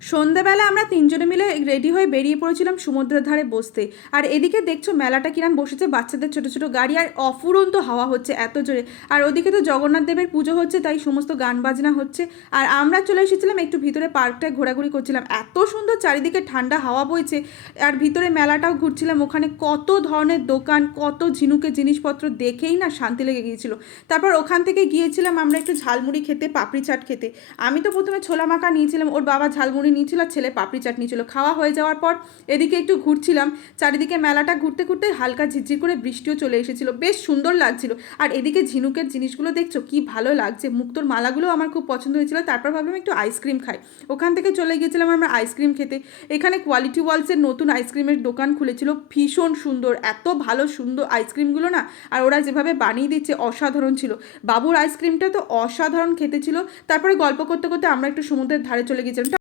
সন্ধ্যাবেলা আমরা তিনজনে মিলে রেডি হয়ে বেরিয়ে পড়েছিলাম সমুদ্রের ধারে বসতে। আর এদিকে দেখছো মেলাটা কিরাম বসেছে, বাচ্চাদের ছোট ছোট গাড়ি, আর অফুরন্ত হাওয়া হচ্ছে এত জোরে। আর ওদিকে তো জগন্নাথ দেবের পুজো হচ্ছে, তাই সমস্ত গান বাজনা হচ্ছে। আর আমরা চলে এসেছিলাম একটু ভিতরে, পার্কটায় ঘোরাঘুরি করছিলাম, এত সুন্দর চারিদিকে ঠান্ডা হাওয়া বইছে। আর ভিতরে মেলাটাও ঘুরছিলাম, ওখানে কত ধরনের দোকান, কত ঝিনুকের জিনিসপত্র দেখেই না শান্তি লেগে গিয়েছিল। তারপর ওখান থেকে গিয়েছিলাম আমরা একটু ঝালমুড়ি খেতে, পাপড়ি চাট খেতে। আমি তো প্রথমে ছোলা মাখা নিয়েছিলাম, ওর বাবা ঝালমুড়ি নিয়েছিল, ছেলে পাপড়ি চাট নিয়েছিল। খাওয়া হয়ে যাওয়ার পর এদিকে একটু ঘুরছিলাম, চারিদিকে মেলাটা ঘুরতে ঘুরতে হালকা ঝিরঝির করে বৃষ্টিও চলে এসেছিল, বেশ সুন্দর লাগছিল। আর এদিকে ঝিনুকের জিনিসগুলো দেখছো কি ভালো লাগছে, মুক্তোর মালাগুলো আমার খুব পছন্দ হয়েছিল। তারপর ভাবলাম একটু আইসক্রিম খাই, ওখান থেকে চলে গিয়েছিলাম আমরা আইসক্রিম খেতে। এখানে কোয়ালিটি ওয়ালসের নতুন আইসক্রিমের দোকান খুলেছিল, ভীষণ সুন্দর, এত ভালো সুন্দর আইসক্রিমগুলো না। আর ওরা যেভাবে বানিয়ে দিচ্ছে অসাধারণ ছিল। বাবুর আইসক্রিমটা তো অসাধারণ খেতে ছিল। তারপরে গল্প করতে করতে আমরা একটু সমুদ্রের ধারে চলে গেছিলাম।